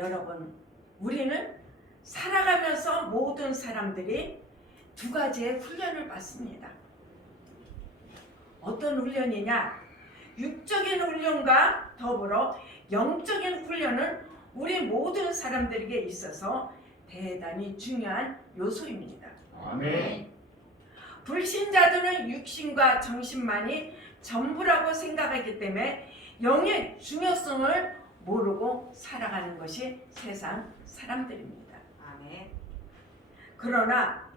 여러분, 우리는 살아가면서 모든 사람들이 두 가지의 훈련을 받습니다. 어떤 훈련이냐? 육적인 훈련과 더불어 영적인 훈련은 우리 모든 사람들에게 있어서 대단히 중요한 요소입니다. 아멘. 불신자들은 육신과 정신만이 전부라고 생각하기 때문에 영의 중요성을 모르고 살아가는 것이 세상 사람들입니다. 아멘. 그러나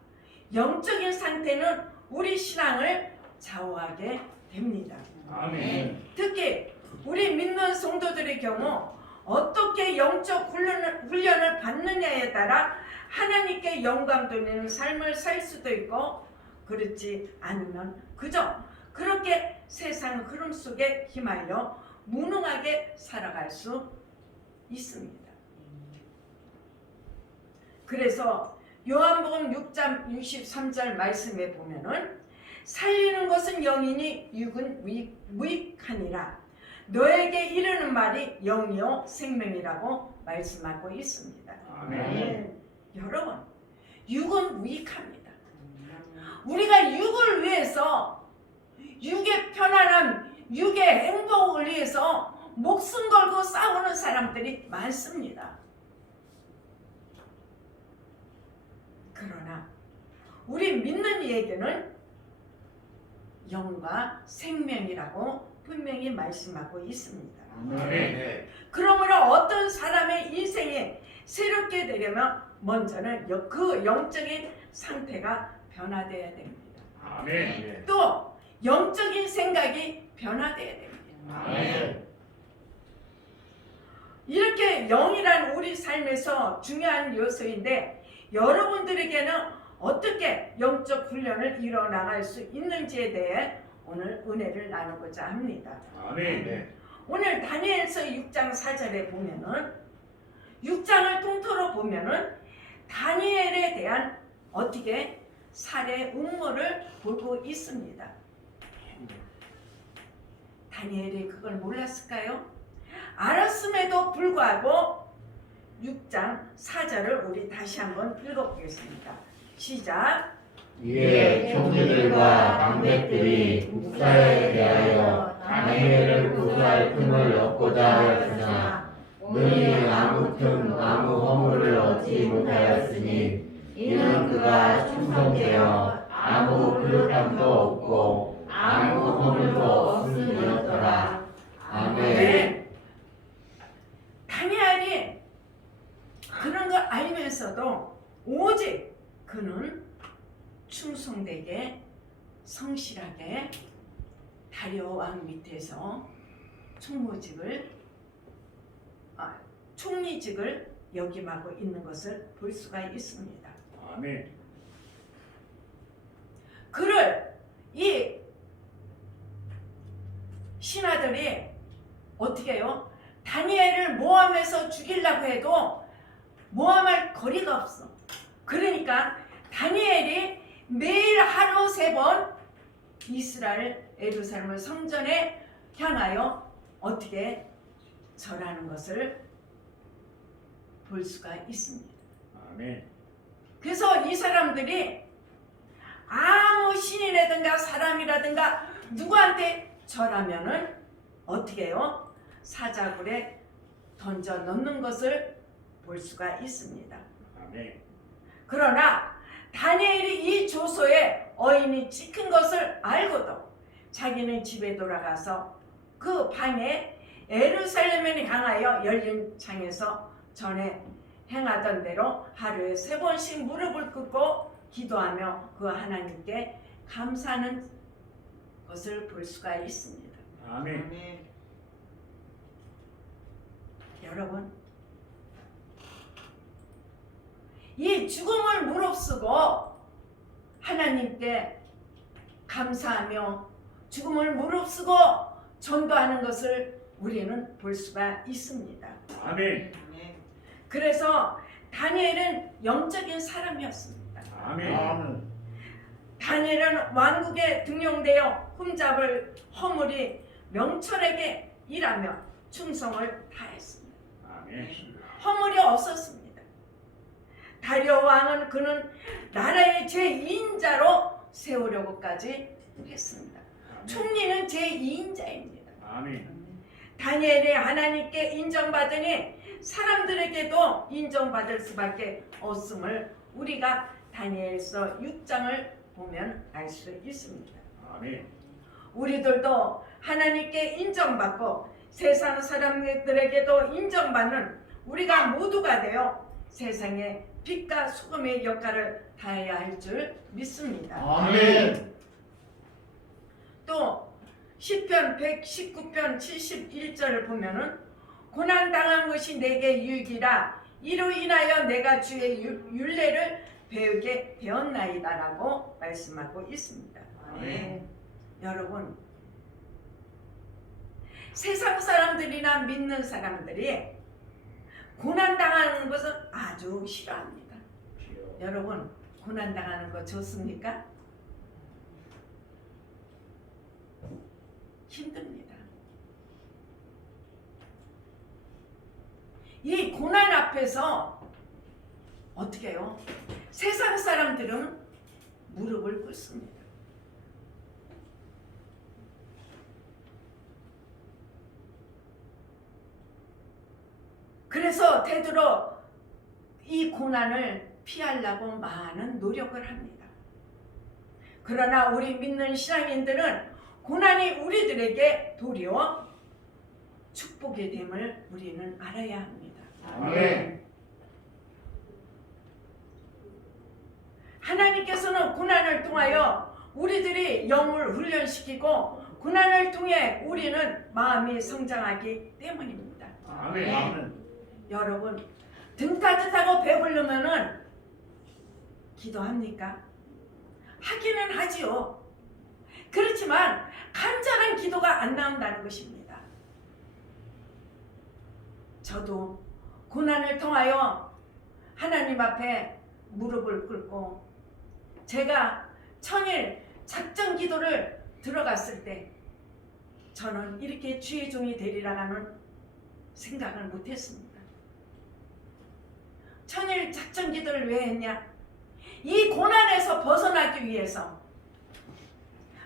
영적인 상태는 우리 신앙을 좌우하게 됩니다. 아멘. 특히 우리 믿는 성도들의 경우 어떻게 영적 훈련을 받느냐에 따라 하나님께 영광 돌리는 삶을 살 수도 있고, 그렇지 않으면 그저 그렇게 세상 흐름 속에 휘말려 무능하게 살아갈 수 있습니다. 그래서 요한복음 6장 63절 말씀에 보면은 살리는 것은 영이니 육은 무익하니라. 너에게 이르는 말이 영이요 생명이라고 말씀하고 있습니다. 아멘. 여러분, 육은 무익합니다. 우리가 육을 위해서, 육의 편안함, 육의 행복을 위해서 목숨 걸고 싸우는 사람들이 많습니다. 그러나 우리 믿는 이에게는 영과 생명이라고 분명히 말씀하고 있습니다. 아멘. 그러므로 어떤 사람의 인생이 새롭게 되려면 먼저는 그 영적인 상태가 변화되어야 됩니다. 아멘. 또 영적인 생각이 변화되어야 됩니다. 아멘. 이렇게 영이란 우리 삶에서 중요한 요소인데, 여러분들에게는 어떻게 영적 훈련을 이뤄나갈 수 있는지에 대해 오늘 은혜를 나누고자 합니다. 아멘. 오늘 다니엘서 6장 4절에 보면은, 6장을 통틀어 보면은 다니엘에 대한 어떻게 살해 음모를 보고 있습니다. 다니엘이 그걸 몰랐을까요? 알았음에도 불구하고 6장 4절을 우리 다시 한번 읽어보겠습니다. 시작. 이에 총리들과 방백들이 국사에 대하여 다니엘을 구수할 틈을 얻고자 하였으나 능히 아무 틈 아무 허물을 얻지 못하였으니 이는 그가 충성되어 아무 부족함도 없고 아무 허물도 없음이었더라. 아멘. 네. 다니엘이 그런 걸 알면서도 오직 그는 충성되게 성실하게 다리오 왕 밑에서 총리직을 역임하고 있는 것을 볼 수가 있습니다. 아멘. 그를 이 신하들이 어떻게 해요? 다니엘을 모함해서 죽이려고 해도 모함할 거리가 없어. 그러니까 다니엘이 매일 하루 3번 이스라엘 예루살렘 성전에 향하여 어떻게 절하는 것을 볼 수가 있습니다. 아멘. 그래서 이 사람들이 아무 신이라든가 사람이라든가 누구한테 절하면은 어떻게 해요? 사자굴에 던져 넣는 것을 볼 수가 있습니다. 아멘. 그러나 다니엘이 이 조소에 어인이 찍힌 것을 알고도 자기는 집에 돌아가서 그 방에 예루살렘을 향하여 열린 창에서 전에 행하던 대로 하루에 3번씩 무릎을 꿇고 기도하며 그 하나님께 감사하는 것을 볼 수가 있습니다. 아멘. 아멘. 여러분, 이 죽음을 무릅쓰고 하나님께 감사하며 죽음을 무릅쓰고 전도하는 것을 우리는 볼 수가 있습니다. 아멘. 아멘. 그래서 다니엘은 영적인 사람이었습니다. 아멘. 다니엘은 왕국에 등용되어 흠잡을 허물이 명철에게 일하며 충성을 다했습니다. 아멘. 허물이 없었습니다. 다리오 왕은 그는 나라의 제2인자로 세우려고까지 했습니다. 총리는 제2인자입니다. 아멘. 다니엘이 하나님께 인정받으니 사람들에게도 인정받을 수밖에 없음을 우리가 다니엘서 6장을 보면 알 수 있습니다. 아멘. 우리들도 하나님께 인정받고 세상 사람들에게도 인정받는 우리가 모두가 되어 세상에 빛과 소금의 역할을 다해야 할 줄 믿습니다. 아멘. 또 시편 119편 71절을 보면은 고난 당한 것이 내게 유익이라 이로 인하여 내가 주의 율례를 배우게 되었나이다라고 말씀하고 있습니다. 아멘. 여러분, 세상 사람들이나 믿는 사람들이 고난 당하는 것을 아주 싫어합니다. 주여. 여러분, 고난 당하는 거 좋습니까? 힘듭니다. 이 고난 앞에서 어떻게 해요? 세상 사람들은 무릎을 꿇습니다. 그래서 되도록 이 고난을 피하려고 많은 노력을 합니다. 그러나 우리 믿는 신앙인들은 고난이 우리들에게 도리어 축복이 됨을 우리는 알아야 합니다. 아멘. 하나님께서는 고난을 통하여 우리들이 영을 훈련시키고 고난을 통해 우리는 마음이 성장하기 때문입니다. 아멘. 아멘. 여러분, 등 따뜻하고 배부르면은 기도합니까? 하기는 하지요. 그렇지만 간절한 기도가 안 나온다는 것입니다. 저도 고난을 통하여 하나님 앞에 무릎을 꿇고 제가 천일 작정 기도를 들어갔을 때 저는 이렇게 주의 종이 되리라는 생각을 못했습니다. 천일 작정 기도를 왜 했냐? 이 고난에서 벗어나기 위해서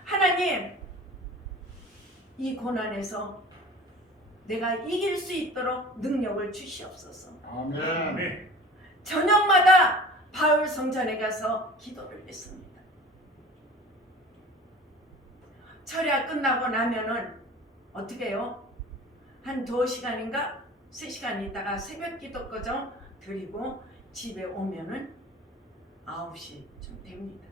하나님, 이 고난에서 내가 이길 수 있도록 능력을 주시옵소서. 아멘. 아멘. 저녁마다 바울 성전에 가서 기도를 했습니다. 철야 끝나고 나면은 어떻게 해요? 한 2시간인가 3시간 있다가 새벽 기도 거정 드리고 집에 오면은 9시쯤 됩니다.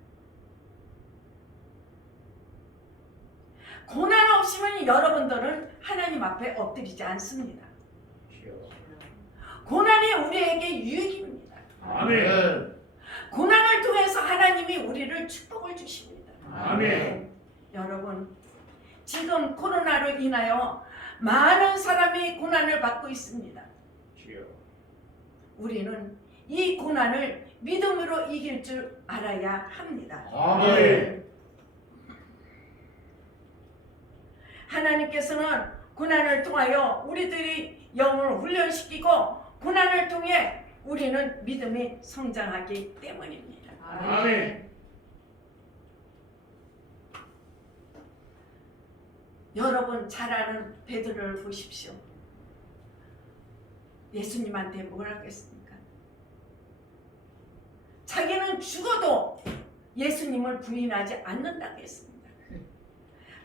고난 없이면 여러분들은 하나님 앞에 엎드리지 않습니다. 주여. 고난이 우리에게 유익입니다. 아멘. 고난을 통해서 하나님이 우리를 축복을 주십니다. 아멘. 여러분, 지금 코로나로 인하여 많은 사람이 고난을 받고 있습니다. 주여. 우리는 이 고난을 믿음으로 이길 줄 알아야 합니다. 아멘. 하나님께서는 고난을 통하여 우리들이 영을 훈련시키고 고난을 통해 우리는 믿음이 성장하기 때문입니다. 아멘. 여러분 잘 아는 베드로를 보십시오. 예수님한테 뭘 하겠습니까? 자기는 죽어도 예수님을 부인하지 않는다고 했습니다.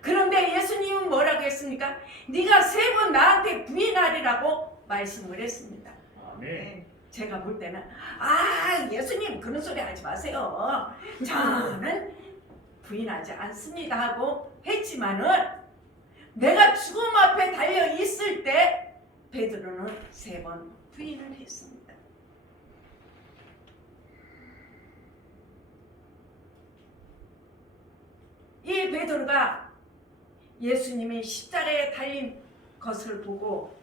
그런데 예수님은 뭐라고 했습니까? 네가 3번 나한테 부인하리라고 말씀을 했습니다. 아멘. 제가 볼 때는 예수님 그런 소리 하지 마세요. 저는 부인하지 않습니다 하고 했지만은 내가 죽음 앞에 달려 있을 때 베드로는 3번 부인을 했습니다. 이 베드로가 예수님이 십자가에 달린 것을 보고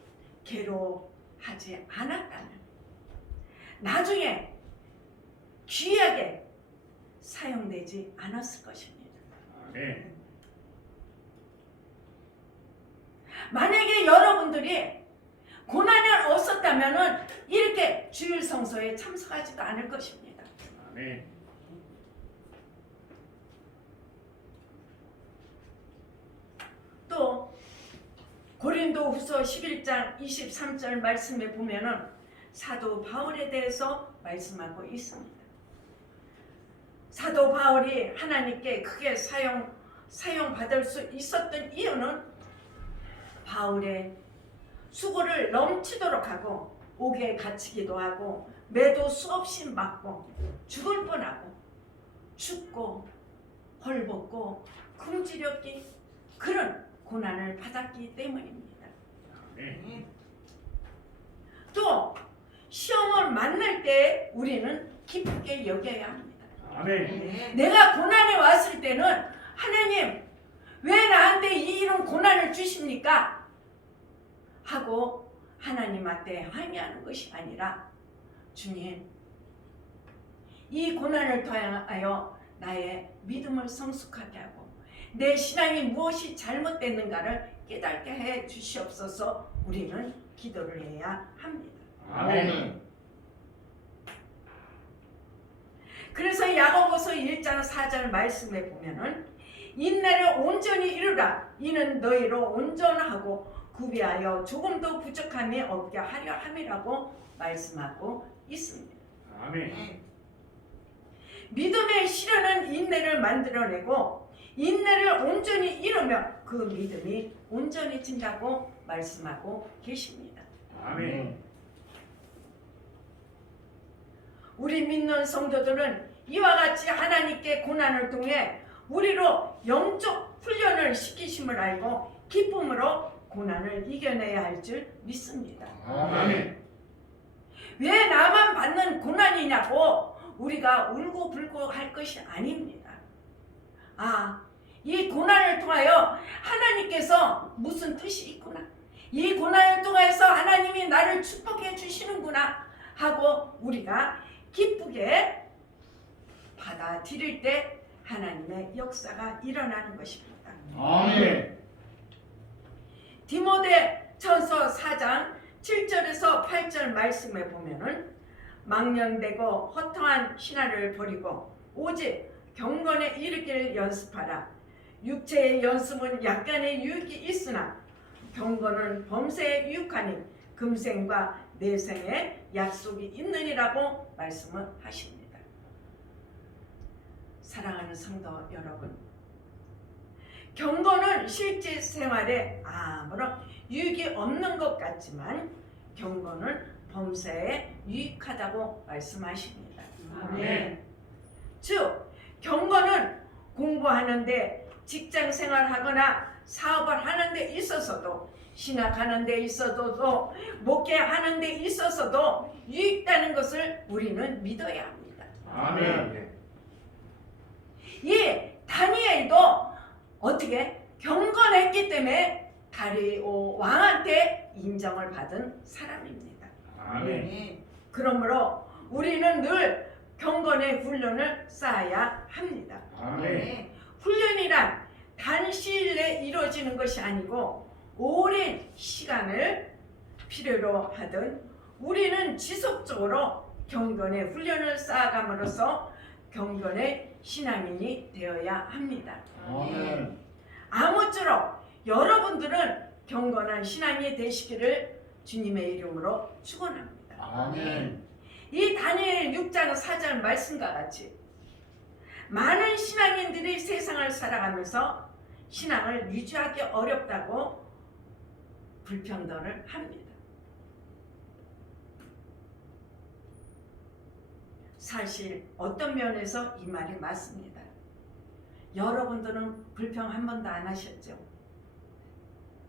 괴로워하지 않았다면 나중에 귀하게 사용되지 않았을 것입니다. 아멘. 만약에 여러분들이 고난이 없었다면은 이렇게 주일 성소에 참석하지도 않을 것입니다. 아멘. 또 고린도후서 11장 23절 말씀에 보면은 사도 바울에 대해서 말씀하고 있습니다. 사도 바울이 하나님께 크게 사용받을 수 있었던 이유는 바울의 수고를 넘치도록 하고 옥에 갇히기도 하고 매도 수없이 맞고 죽을 뻔하고 춥고 헐벗고 굶주렸기 그런 고난을 받았기 때문입니다. 아멘. 또 시험을 만날 때 우리는 기쁘게 여겨야 합니다. 아멘. 내가 고난에 왔을 때는 하나님 왜 나한테 이런 고난을 주십니까? 하고 하나님한테 항의하는 것이 아니라 주님 이 고난을 통하여 나의 믿음을 성숙하게 하고 내 신앙이 무엇이 잘못됐는가를 깨닫게 해 주시옵소서. 우리는 기도를 해야 합니다. 아멘. 그래서 야고보서 1장 4절 말씀에 보면은 인내를 온전히 이루라. 이는 너희로 온전하고 구비하여 조금도 부족함이 없게 하려 함이라고 말씀하고 있습니다. 아멘. 믿음의 실현은 인내를 만들어내고 인내를 온전히 이루면 그 믿음이 온전해진다고 말씀하고 계십니다. 아멘. 우리 믿는 성도들은 이와 같이 하나님께 고난을 통해 우리로 영적 훈련을 시키심을 알고 기쁨으로 고난을 이겨내야 할 줄 믿습니다. 아멘. 왜 나만 받는 고난이냐고 우리가 울고불고 할 것이 아닙니다. 이 고난을 통하여 하나님께서 무슨 뜻이 있구나. 이 고난을 통해서 하나님이 나를 축복해 주시는구나 하고 우리가 기쁘게 받아들일 때 하나님의 역사가 일어나는 것입니다. 아멘. 디모데전서 4장 7절에서 8절 말씀에 보면은 망령되고 허통한 신화를 버리고 오직 경건에 이르기를 연습하라. 육체의 연습은 약간의 유익이 있으나 경건은 범세에 유익하니 금생과 내생에 약속이 있느니라고 말씀을 하십니다. 사랑하는 성도 여러분, 경건은 실제 생활에 아무런 유익이 없는 것 같지만 경건은 범세에 유익하다고 말씀하십니다. 아멘. 즉 경건은 공부하는데 직장 생활하거나 사업을 하는 데 있어서도 신학하는 데 있어서도 목회하는 데 있어서도 유익다는 것을 우리는 믿어야 합니다. 아멘. 이 다니엘도 어떻게 경건했기 때문에 다리오 왕한테 인정을 받은 사람입니다. 아멘. 그러므로 우리는 늘 경건의 훈련을 쌓아야 합니다. 아멘. 훈련이란 단시일 내에 이루어지는 것이 아니고 오랜 시간을 필요로 하든 우리는 지속적으로 경건의 훈련을 쌓아감으로써 경건의 신앙인이 되어야 합니다. 아멘. 아무쪼록 여러분들은 경건한 신앙이 되시기를 주님의 이름으로 축원합니다. 아멘. 이 다니엘 6장 4절 말씀과 같이 많은 신앙인들이 세상을 살아가면서 신앙을 유지하기 어렵다고 불평들을 합니다. 사실 어떤 면에서 이 말이 맞습니다. 여러분들은 불평 한 번도 안 하셨죠?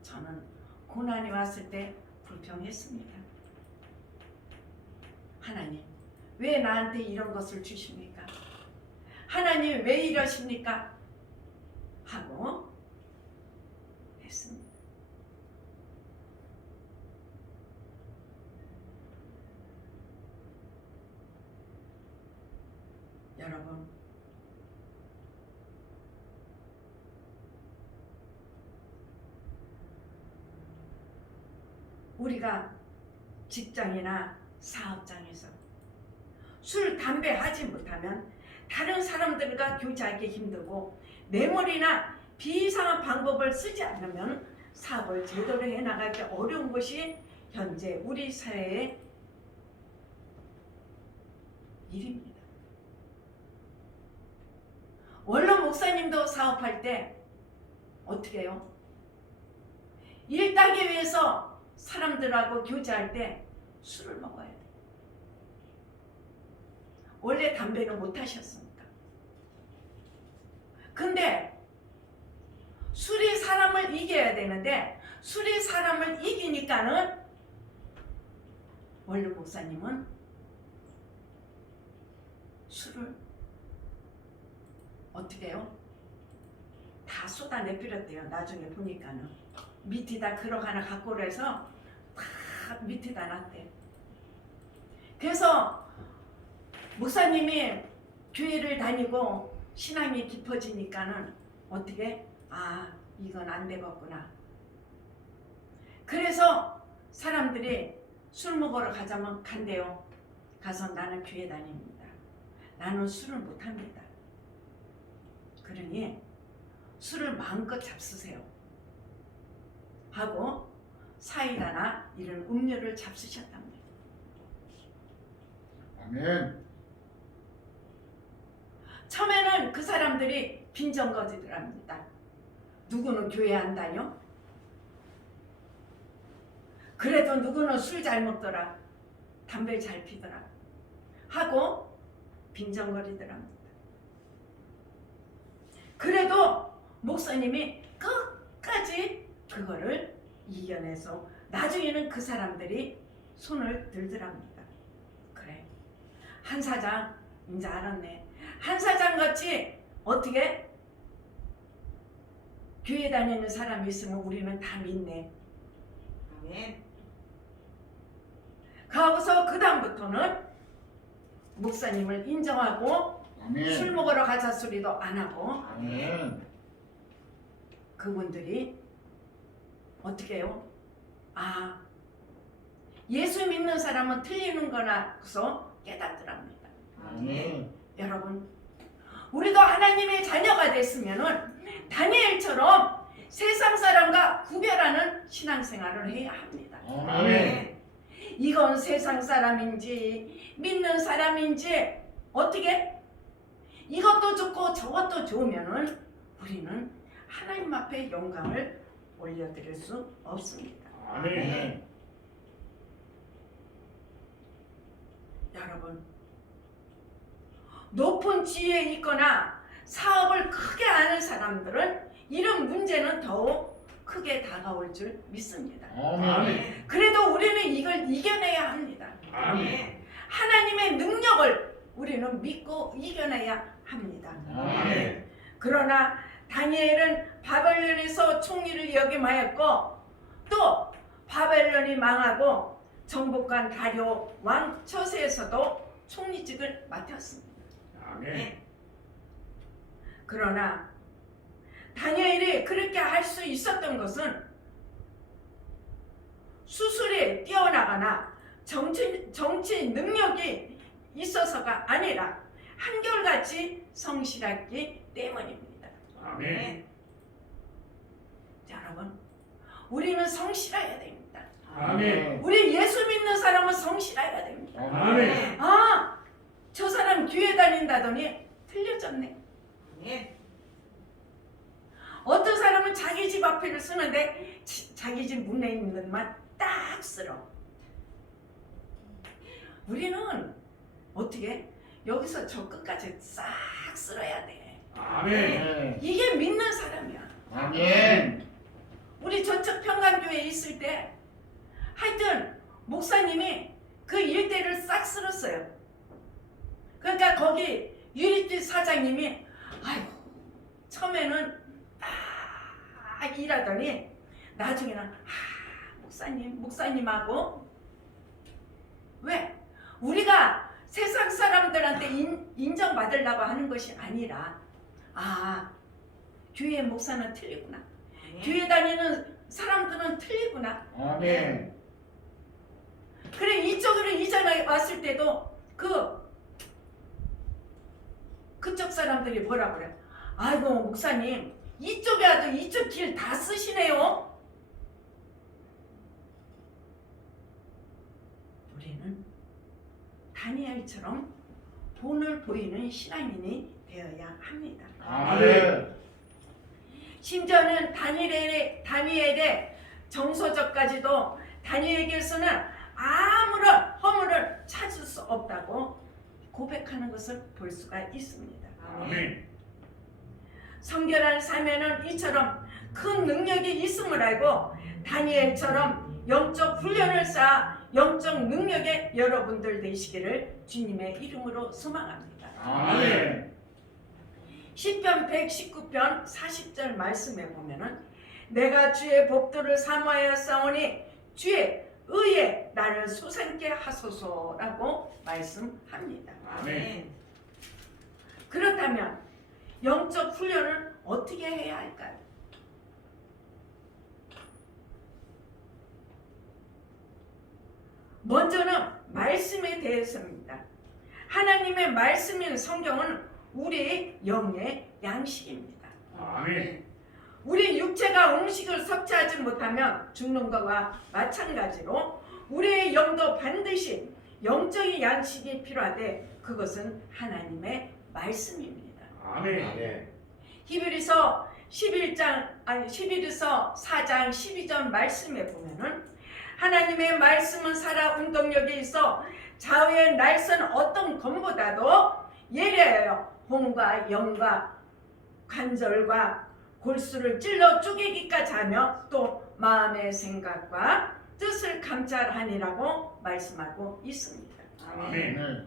저는 고난이 왔을 때 불평했습니다. 하나님, 왜 나한테 이런 것을 주십니까? 하나님 왜 이러십니까? 하고 했습니다. 여러분, 우리가 직장이나 사업장에서 술, 담배 하지 못하면 다른 사람들과 교제하기 힘들고 뇌물이나 비이상한 방법을 쓰지 않으면 사업을 제대로 해나가기 어려운 것이 현재 우리 사회의 일입니다. 원로 목사님도 사업할 때 어떻게 해요? 일 따기 위해서 사람들하고 교제할 때 술을 먹어야 돼. 원래 담배는 못 하셨습니까? 근데 술이 사람을 이겨야 되는데 술이 사람을 이기니까는 원로 목사님은 술을 어떻게 해요? 다 쏟아내 버렸대요. 나중에 보니까는 밑에다 그릇 하나 갖고 그래서 다 밑에다 놨대. 그래서 목사님이 교회를 다니고 신앙이 깊어지니까는 어떻게? 아, 이건 안 되겠구나. 그래서 사람들이 술 먹으러 가자면 간대요. 가서 나는 교회 다닙니다. 나는 술을 못합니다. 그러니 술을 마음껏 잡수세요. 하고 사이다나 이런 음료를 잡수셨답니다. 아멘. 처음에는 그 사람들이 빈정거리더랍니다. 누구는 교회 안 다녀? 그래도 누구는 술 잘 먹더라. 담배 잘 피더라. 하고 빈정거리더랍니다. 그래도 목사님이 끝까지 그거를 이겨내서 나중에는 그 사람들이 손을 들더랍니다. 그래, 한 사장 이제 알았네. 한 사장 같이 어떻게 교회 다니는 사람이 있으면 우리는 다 믿네. 아멘. 가고서 그 다음부터는 목사님을 인정하고 아멘. 술 먹으러 가자 소리도 안 하고 아멘. 그분들이 어떻게 해요? 아, 예수 믿는 사람은 틀리는 거라서 깨닫더랍니다. 아멘. 여러분, 우리도 하나님의 자녀가 됐으면은 다니엘처럼 세상 사람과 구별하는 신앙생활을 해야 합니다. 아멘. 이건 세상 사람인지 믿는 사람인지 어떻게? 이것도 좋고 저것도 좋으면은 우리는 하나님 앞에 영광을 올려드릴 수 없습니다. 아멘. 여러분, 높은 지위에 있거나 사업을 크게 하는 사람들은 이런 문제는 더욱 크게 다가올 줄 믿습니다. 아멘. 그래도 우리는 이걸 이겨내야 합니다. 아멘. 하나님의 능력을 우리는 믿고 이겨내야 합니다. 아멘. 그러나 다니엘은 바벨론에서 총리를 역임하였고 또 바벨론이 망하고 정복한 다리오 왕 처세에서도 총리직을 맡았습니다. 아멘. 그러나 다니엘이 그렇게 할 수 있었던 것은 수술에 뛰어나거나 정치 능력이 있어서가 아니라 한결같이 성실했기 때문입니다. 아멘. 여러분, 우리는 성실해야 됩니다. 아멘. 우리 예수 믿는 사람은 성실해야 됩니다. 아멘. 아, 저 사람 교회 다닌다더니 틀려졌네. 아멘. 어떤 사람은 자기 집 앞에를 쓰는데 자기 집 문에 있는 것만 딱 쓸어. 우리는 어떻게 여기서 저 끝까지 싹 쓸어야 돼. 아멘. 이게 믿는 사람이야. 아멘. 우리 저쪽 평강교회에 있을 때 하여튼 목사님이 그 일대를 싹 쓸었어요. 그러니까 거기 유리띠 사장님이 아이고 처음에는 막 일하더니 나중에는 목사님하고 왜? 우리가 세상 사람들한테 인정받으려고 하는 것이 아니라 교회 목사는 틀리구나. 교회 다니는 사람들은 틀리구나. 아멘. 그래 이쪽으로 이전에 왔을 때도 그쪽 사람들이 뭐라 그래? 아이고 목사님 이쪽에 와도 이쪽 길 다 쓰시네요. 우리는 다니엘처럼 본을 보이는 신앙인이 되어야 합니다. 아멘. 심지어는 다니엘의 정서적까지도 다니엘에게서는 아무런 허물을 찾을 수 없다고 고백하는 것을 볼 수가 있습니다. 아멘. 성결한 사면은 이처럼 큰 능력이 있음을 알고 다니엘처럼 영적 훈련을 쌓아 영적 능력의 여러분들 되시기를 주님의 이름으로 소망합니다. 아멘. 시편 119편 40절 말씀에 보면은 내가 주의 법도를 사모하여 싸우니 주의 의에 나를 솟아있게 하소서라고 말씀합니다. 아멘. 그렇다면 영적 훈련을 어떻게 해야 할까요? 먼저는 말씀에 대해서입니다. 하나님의 말씀인 성경은 우리의 영의 양식입니다. 아멘. 우리 육체가 음식을 섭취하지 못하면 죽는 것과 마찬가지로 우리의 영도 반드시 영적인 양식이 필요하되 그것은 하나님의 말씀입니다. 아멘. 히브리서 4장 12절 말씀에 보면은 하나님의 말씀은 살아 운동력이 있어 좌우의 날선 어떤 검보다도 예리하여 혼과 영과 관절과 골수를 찔러 쪼개기까지 하며 또 마음의 생각과 뜻을 감찰하니라고 말씀하고 있습니다. 아멘.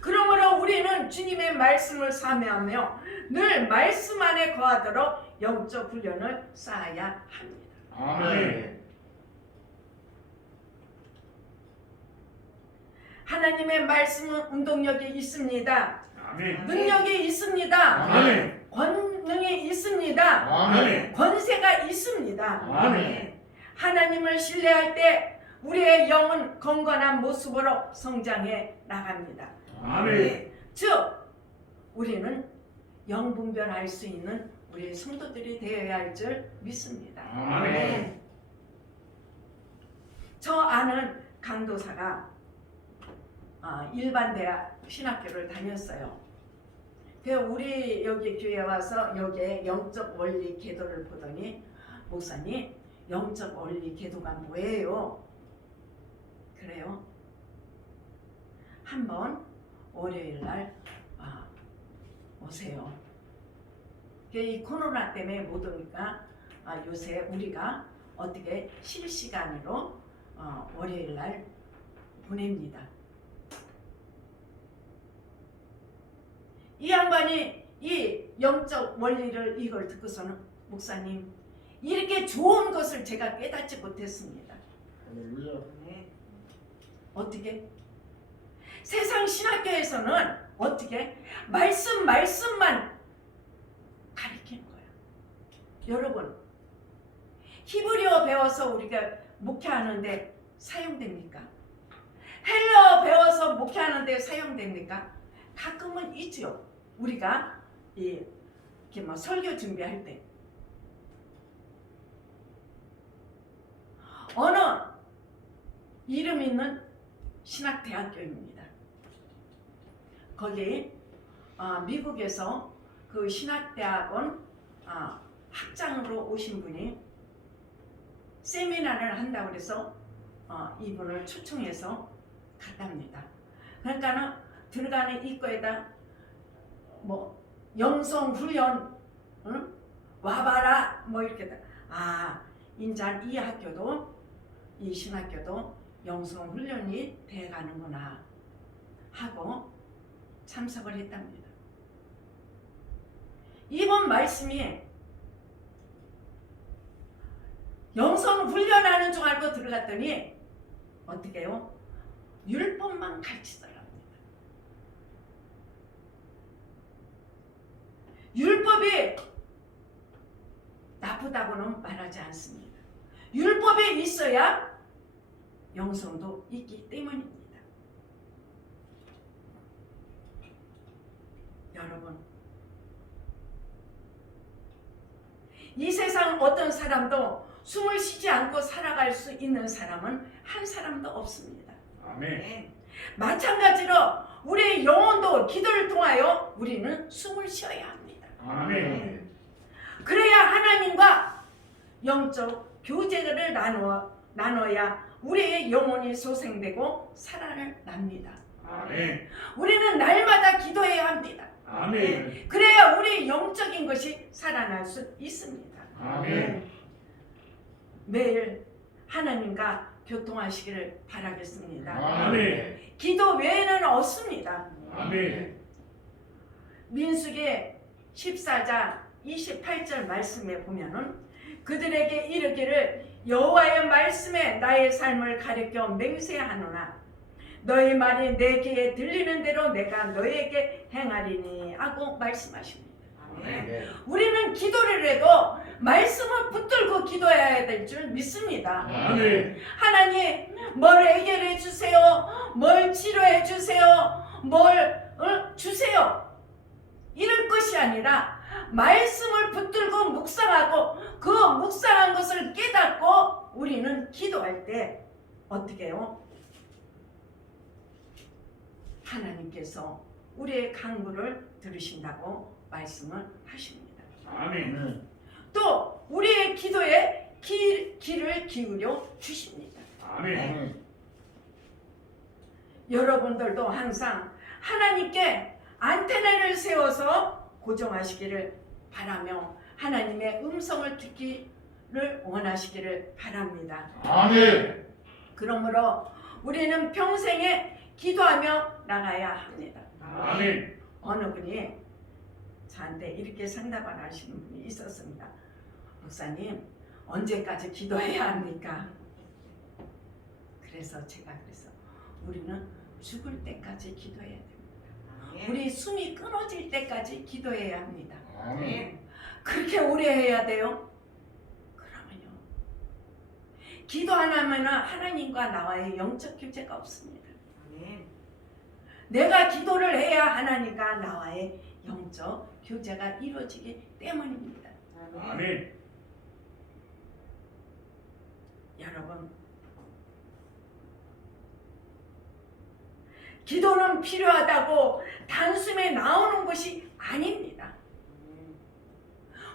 그러므로 우리는 주님의 말씀을 사모하며 늘 말씀 안에 거하도록 영적 훈련을 쌓아야 합니다. 아멘. 하나님의 말씀은 운동력이 있습니다. 아멘. 능력이 있습니다. 아멘. 권능이 있습니다. 아멘. 권세가 있습니다. 아멘. 하나님을 신뢰할 때 우리의 영은 건강한 모습으로 성장해 나갑니다. 아멘. 즉 우리는 영분별할 수 있는 우리 성도들이 되어야 할 줄 믿습니다. 아멘. 저 아는 강도사가 일반 대학 신학교를 다녔어요. 그 우리 여기 교회 와서 여기에 영적 원리 계도를 보더니 목사님 영적 원리 계도가 뭐예요? 그래요? 한번 월요일 날 오세요. 이 코로나 때문에 못 오니까 요새 우리가 어떻게 실시간으로 월요일 날 보냅니다. 이 양반이 이 영적 원리를 이걸 듣고서는 목사님 이렇게 좋은 것을 제가 깨닫지 못했습니다. 할렐루야. 어떻게? 세상 신학교에서는 어떻게? 말씀만 가르치는 거야. 여러분 히브리어 배워서 우리가 목회하는데 사용됩니까? 헬라어 배워서 목회하는데 사용됩니까? 가끔은 있죠. 우리가 이렇게 뭐 설교 준비할 때 어느 이름 있는 신학대학교입니다. 거기 미국에서 그 신학대학원 학장으로 오신 분이 세미나를 한다고 그래서 이분을 초청해서 갔답니다. 그러니까는 들어가는 입구에다 뭐 영성 훈련 와봐라 뭐 이렇게 인자 이 학교도 이 신학교도 영성 훈련이 돼가는구나 하고 참석을 했답니다. 이번 말씀이 영성 훈련하는 줄 알고 들어갔더니 어떻게 해요? 율법만 가르치더랍니다. 율법이 나쁘다고는 말하지 않습니다. 율법이 있어야 영성도 있기 때문입니다. 여러분, 이 세상 어떤 사람도 숨을 쉬지 않고 살아갈 수 있는 사람은 한 사람도 없습니다. 아멘. 마찬가지로 우리의 영혼도 기도를 통하여 우리는 숨을 쉬어야 합니다. 아멘. 그래야 하나님과 영적 교제를 나눠야 우리의 영혼이 소생되고 살아납니다. 아멘. 우리는 날마다 기도해야 합니다. 아멘. 그래야 우리의 영적인 것이 살아날 수 있습니다. 아멘. 매일 하나님과 교통하시기를 바라겠습니다. 아멘. 기도 외에는 없습니다. 아멘. 민수기 14장 28절 말씀에 보면은 그들에게 이르기를 여호와의 말씀에 나의 삶을 가르쳐 맹세하노나 너희 말이 내 귀에 들리는 대로 내가 너에게 행하리니 하고 말씀하십니다. 아멘. 우리는 기도를 해도 말씀을 붙들고 기도해야 될 줄 믿습니다. 아멘. 하나님 뭘 해결해 주세요. 뭘 치료해 주세요. 뭘 주세요. 이럴 것이 아니라 말씀을 붙들고 묵상하고 그 묵상한 것을 깨닫고 우리는 기도할 때 어떻게 해요? 하나님께서 우리의 간구를 들으신다고 말씀을 하십니다. 아멘. 또 우리의 기도에 귀를 기울여 주십니다. 아멘. 여러분들도 항상 하나님께 안테나를 세워서 고정하시기를 바라며 하나님의 음성을 듣기를 원하시기를 바랍니다. 아멘. 그러므로 우리는 평생에 기도하며 나가야 합니다. 아멘. 어느 분이 저한테 이렇게 상담을 하시는 분이 있었습니다. 목사님, 언제까지 기도해야 합니까? 그래서 제가 우리는 죽을 때까지 기도해야 됩니다. 우리 숨이 끊어질 때까지 기도해야 합니다. 아멘. 그렇게 오래 해야 돼요? 그러면요, 기도 안 하면 하나님과 나와의 영적 교제가 없습니다. 내가 기도를 해야 하나님과 나와의 영적 교제가 이루어지기 때문입니다. 아멘. 여러분, 기도는 필요하다고 단숨에 나오는 것이 아닙니다.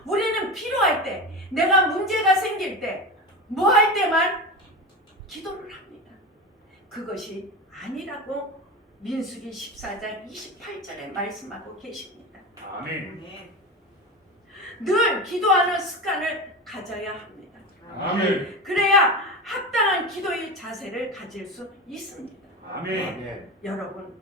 우리는 필요할 때, 내가 문제가 생길 때, 뭐 할 때만 기도를 합니다. 그것이 아니라고 민수기 14장 28절에 말씀하고 계십니다. 아멘. 늘 기도하는 습관을 가져야 합니다. 아멘. 그래야 합당한 기도의 자세를 가질 수 있습니다. 아멘. 여러분,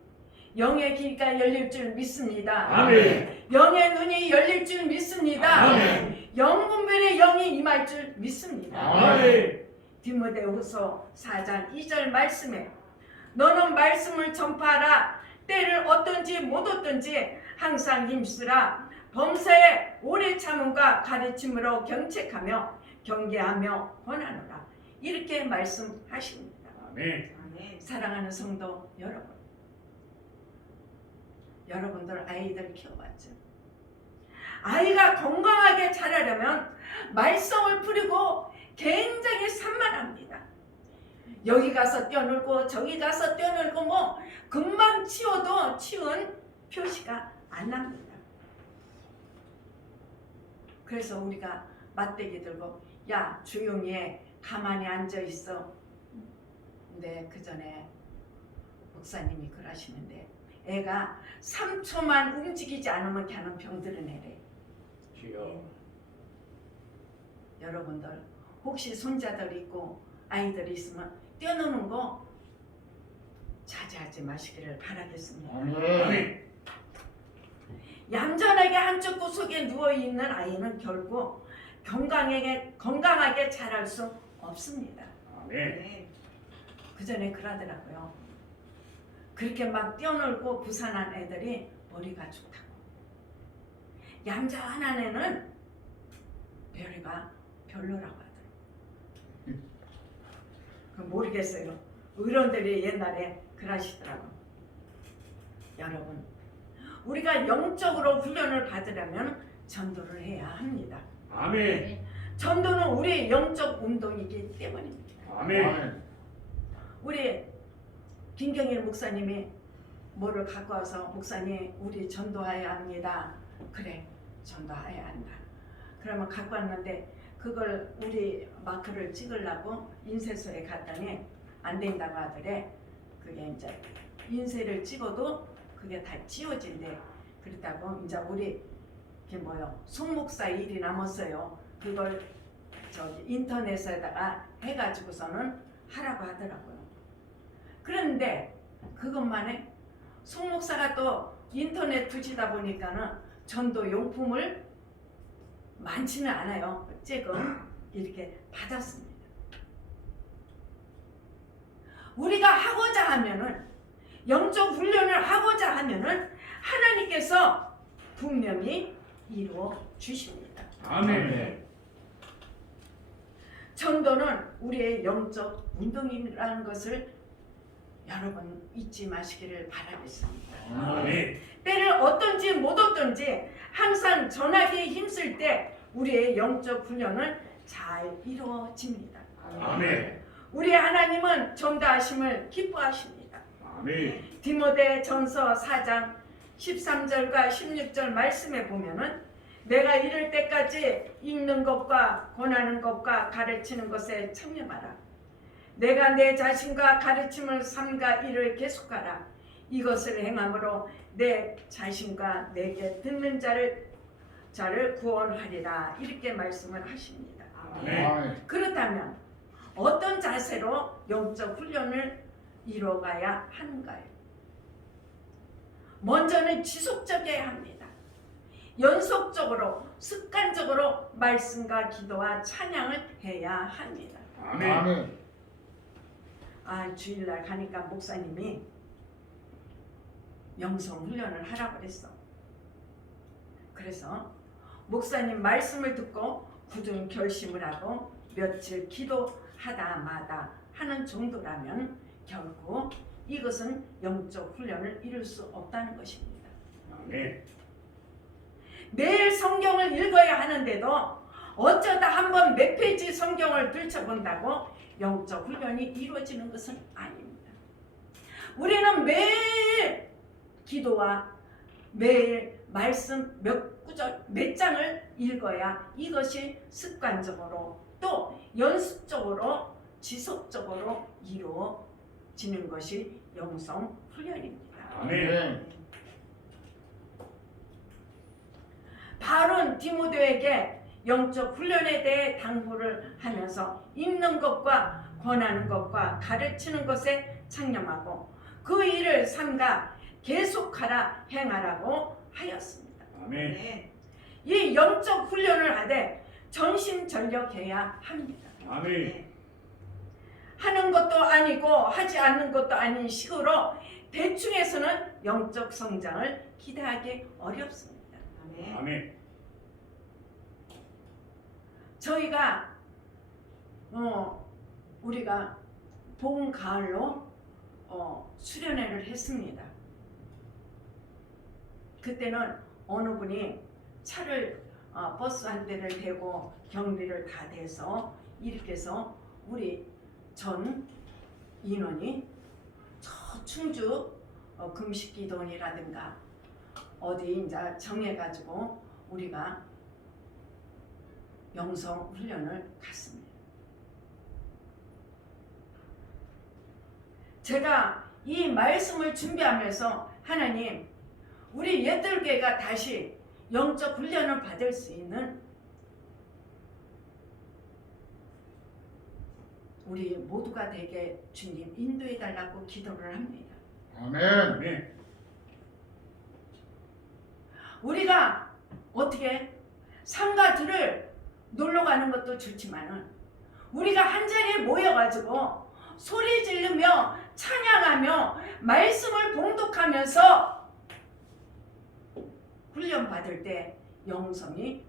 영의 귀가 열릴 줄 믿습니다. 아멘. 영의 눈이 열릴 줄 믿습니다. 아멘. 영분별의 영이 임할 줄 믿습니다. 아멘. 디모데후서 4장 2절 말씀에 너는 말씀을 전파하라. 때를 얻든지 못 얻든지 항상 힘쓰라. 범사에 오래 참음과 가르침으로 경책하며 경계하며 권하노라. 이렇게 말씀하십니다. 아멘. 사랑하는 성도 여러분, 여러분들 아이들 키워봤죠? 아이가 건강하게 자라려면 말썽을 부리고 굉장히 산만합니다. 여기 가서 뛰어놀고 저기 가서 뛰어놀고 뭐 금방 치워도 치운 표시가 안 납니다. 그래서 우리가 맞대기 들고 야 조용히 해, 가만히 앉아 있어. 근데 그 전에 목사님이 그러시는데 애가 3초만 움직이지 않으면 걔는 병들은 애래. 주여. 여러분들 혹시 손자들 있고 아이들이 있으면 뛰어노는 거 자제하지 마시기를 바라겠습니다. 아멘. 얌전하게 한쪽 구석에 누워있는 아이는 결코 건강하게 자랄 수 없습니다. 아멘. 그 전에 그러더라고요. 그렇게 막 뛰어놀고 부산한 애들이 머리가 좋다고. 얌전한 애는 머리가 별로라고 하더라고요. 그 모르겠어요. 의원들이 옛날에 그러시더라고. 여러분, 우리가 영적으로 훈련을 받으려면 전도를 해야 합니다. 아멘. 전도는 우리의 영적 운동이기 때문입니다. 아멘. 우리 김경일 목사님이 뭐를 갖고 와서 목사님 우리 전도해야 합니다. 그래, 전도해야 한다. 그러면 갖고 왔는데 그걸 우리 마크를 찍으려고 인쇄소에 갔더니 안 된다고 하더래. 그게 이제 인쇄를 찍어도 그게 다 지워진대. 그렇다고 이제 우리 그게 뭐요? 송목사 일이 남았어요. 그걸 저기 인터넷에다가 해가지고서는 하라고 하더라고요. 그런데 그것만에 송목사가 또 인터넷 두시다 보니까는 전도 용품을 많지는 않아요. 조금 이렇게 받았습니다. 우리가 하고자 하면은 영적 훈련을 하고자 하면은 하나님께서 분명히 이루어 주십니다. 아멘. 전도는 우리의 영적 운동이라는 것을 여러분 잊지 마시기를 바라겠습니다. 아멘. 때를 어떤지 못 어떤지 항상 전하기에 힘쓸 때 우리의 영적 훈련은 잘 이루어집니다. 아멘. 우리 하나님은 전도하심을 기뻐하십니다. 아멘. 디모데 전서 4장 13절과 16절 말씀에 보면은 내가 이럴 때까지 읽는 것과 권하는 것과 가르치는 것에 청렴하라. 내가 내 자신과 가르침을 삼가 이를 계속하라. 이것을 행함으로 내 자신과 내게 듣는 자를 구원하리라. 이렇게 말씀을 하십니다. 아멘. 그렇다면 어떤 자세로 영적 훈련을 이뤄가야 하는가요? 먼저는 지속적이어야 합니다. 연속적으로 습관적으로 말씀과 기도와 찬양을 해야 합니다. 아멘. 주일날 가니까 목사님이 영성 훈련을 하라고 그랬어. 그래서 목사님 말씀을 듣고 굳은 결심을 하고 며칠 기도하다마다 하는 정도라면 결코 이것은 영적 훈련을 이룰 수 없다는 것입니다. 아멘. 매일 성경을 읽어야 하는데도 어쩌다 한번 몇 페이지 성경을 들춰본다고 영적 훈련이 이루어지는 것은 아닙니다. 우리는 매일 기도와 매일 말씀 몇 구절, 몇 장을 읽어야 이것이 습관적으로 또 연습적으로 지속적으로 이루어지는 것이 영성 훈련입니다. 아멘. 바울은 디모데에게 영적 훈련에 대해 당부를 하면서 읽는 것과 권하는 것과 가르치는 것에 창념하고 그 일을 삼가 계속하라 행하라고 하였습니다. 아멘. 이 영적 훈련을 하되 전심전력해야 합니다. 아멘. 하는 것도 아니고 하지 않는 것도 아닌 식으로 대충 해서는 영적 성장을 기대하기 어렵습니다. 아멘. 저희가 우리가 봄 가을로 수련회를 했습니다. 그때는 어느 분이 차를 버스 한 대를 대고 경비를 다 대서 이렇게 해서 우리 전 인원이 저 충주 금식기도원이라든가 어디 이제 정해가지고 우리가 영성 훈련을 갔습니다. 제가 이 말씀을 준비하면서 하나님, 우리 옛들교회가 다시 영적 훈련을 받을 수 있는 우리 모두가 되게 주님 인도해 달라고 기도를 합니다. 아멘. 아멘. 우리가 어떻게 상가들을 놀러 가는 것도 좋지만은 우리가 한 자리에 모여가지고 소리 지르며 찬양하며 말씀을 봉독하면서 훈련 받을 때 영성이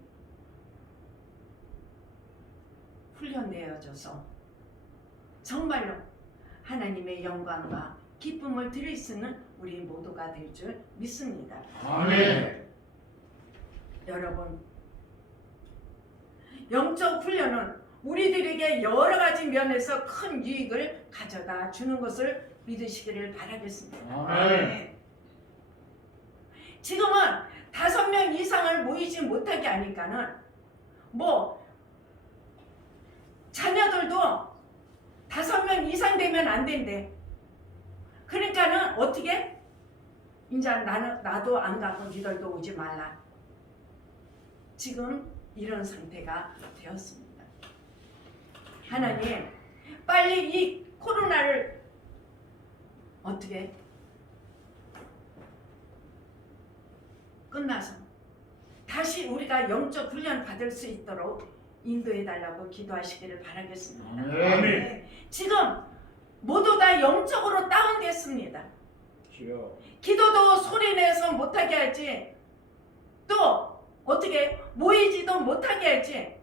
훈련되어져서 정말로 하나님의 영광과 기쁨을 드릴 수 있는 우리 모두가 될 줄 믿습니다. 아멘. 여러분, 영적 훈련은 우리들에게 여러 가지 면에서 큰 유익을 가져다 주는 것을 믿으시기를 바라겠습니다. 아멘. 지금은 5명 이상을 모이지 못하게 하니까는 뭐 자녀들도 5명 이상 되면 안 된대. 그러니까는 어떻게? 이제 나도 안 가고 니들도 오지 말라. 지금 이런 상태가 되었습니다. 하나님, 빨리 이 코로나를 어떻게 끝나서 다시 우리가 영적 훈련 받을 수 있도록 인도해 달라고 기도하시기를 바라겠습니다. 아멘. 지금 모두 다 영적으로 다운됐습니다. 주여. 기도도 소리내서 못하게 하지, 또 어떻게 모이지도 못하게 하지,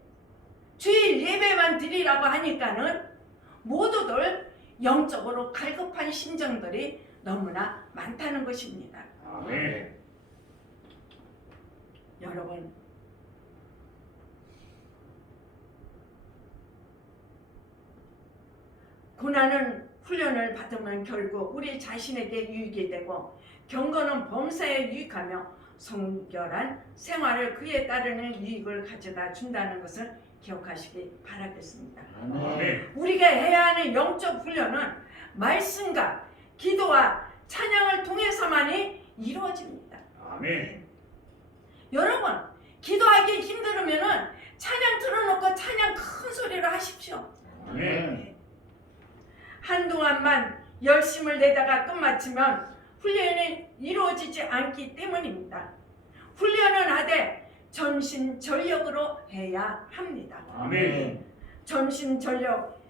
주일 예배만 드리라고 하니까는 모두들 영적으로 갈급한 심정들이 너무나 많다는 것입니다. 아멘. 여러분, 고난은 훈련을 받으면 결국 우리 자신에게 유익이 되고, 경건은 범사에 유익하며 성결한 생활을 그에 따르는 유익을 가져다 준다는 것을 기억하시기 바라겠습니다. 아멘. 우리가 해야 하는 영적 훈련은 말씀과 기도와 찬양을 통해서만이 이루어집니다. 아멘. 여러분, 기도하기 힘들으면은 찬양 틀어놓고 찬양 큰 소리로 하십시오. 아멘. 한동안만 열심을 내다가 끝마치면 훈련이 이루어지지 않기 때문입니다. 훈련은 하되 전심전력으로 해야 합니다. 아멘. 전심전력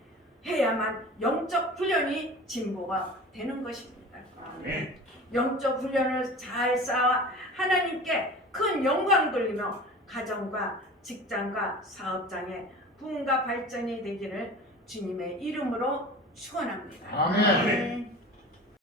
해야만 영적 훈련이 진보가 되는 것입니다. 아멘. 영적 훈련을 잘 쌓아 하나님께 큰 영광 돌리며 가정과 직장과 사업장의 부흥과 발전이 되기를 주님의 이름으로 축원합니다. 아멘.